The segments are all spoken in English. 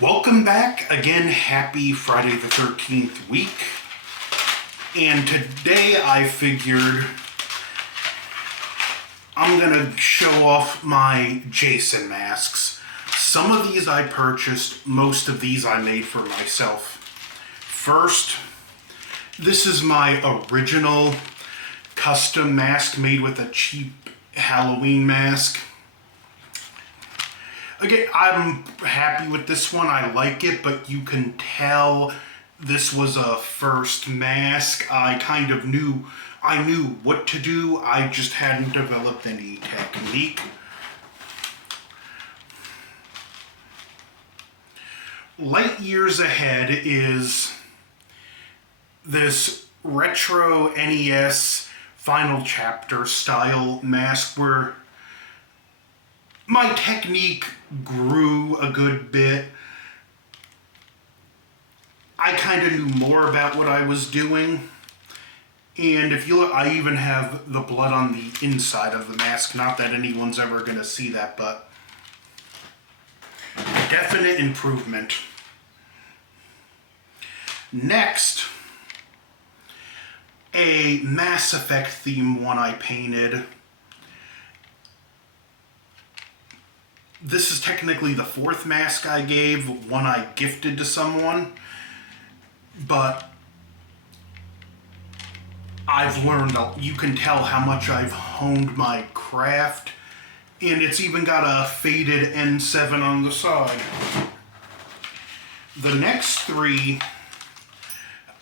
Welcome back again. Happy Friday the 13th week. And today I figured I'm going to show off my Jason masks. Some of these I purchased, most of these I made for myself. First, this is my original custom mask made with a cheap Halloween mask. Again, I'm happy with this one. I like it, but you can tell this was a first mask. I knew what to do. I just hadn't developed any technique. Light years ahead is this retro NES Final Chapter style mask where my technique grew a good bit. I kind of knew more about what I was doing. And if you look, I even have the blood on the inside of the mask. Not that anyone's ever going to see that, but definite improvement. Next, a Mass Effect theme one I painted. This is technically the fourth mask I gave, one I gifted to someone, but I've learned, you can tell how much I've honed my craft, and it's even got a faded N7 on the side. The next three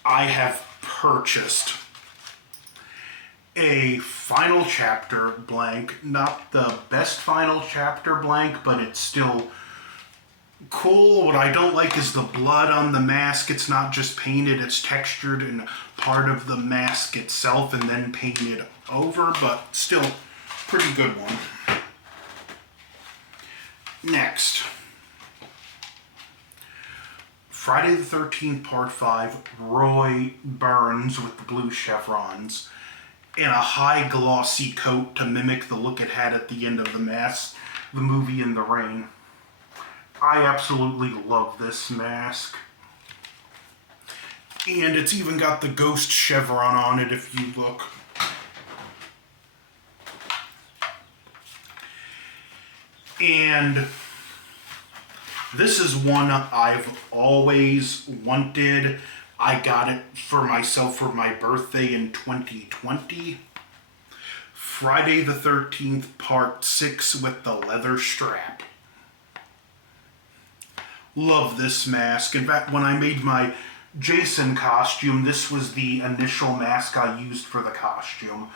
I have purchased. A Final Chapter blank, not the best Final Chapter blank, but it's still cool. What I don't like is the blood on the mask. It's not just painted, it's textured in part of the mask itself and then painted over, but still pretty good one. Next, Friday the 13th Part 5, Roy Burns with the blue chevrons, and a high glossy coat to mimic the look it had at the end of the mask, the movie In the Rain. I absolutely love this mask. And it's even got the ghost chevron on it if you look. And this is one I've always wanted. I got it for myself for my birthday in 2020. Friday the 13th Part 6 with the leather strap. Love this mask. In fact, when I made my Jason costume, this was the initial mask I used for the costume.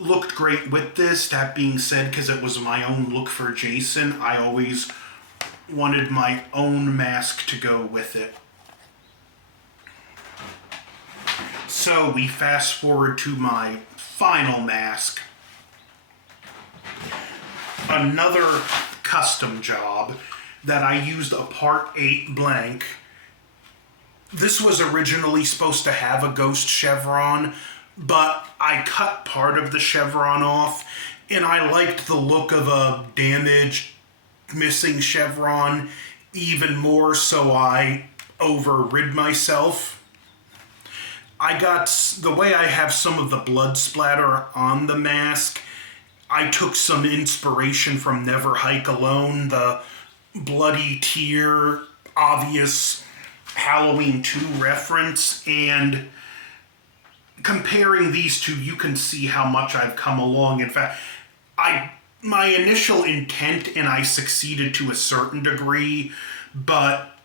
Looked great with this. That being said, because it was my own look for Jason, I always wanted my own mask to go with it. So we fast forward to my final mask. Another custom job that I used a Part 8 blank. This was originally supposed to have a ghost chevron, but I cut part of the chevron off, and I liked the look of a damaged, missing chevron even more, so I overrid myself. I got, the way I have some of the blood splatter on the mask, I took some inspiration from Never Hike Alone, the bloody tear, obvious Halloween 2 reference, and comparing these two, you can see how much I've come along. In fact, my initial intent, and I succeeded to a certain degree, but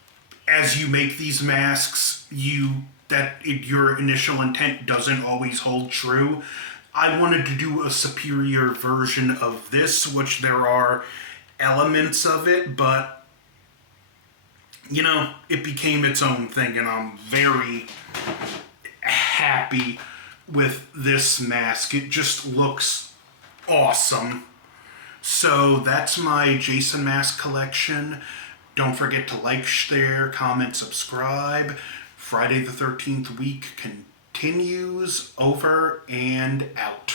as you make these masks, your initial intent doesn't always hold true. I wanted to do a superior version of this, which there are elements of it, but it became its own thing, and I'm very happy with this mask. It just looks awesome. So that's my Jason mask collection. Don't forget to like, share, comment, subscribe. Friday the 13th week continues. Over and out.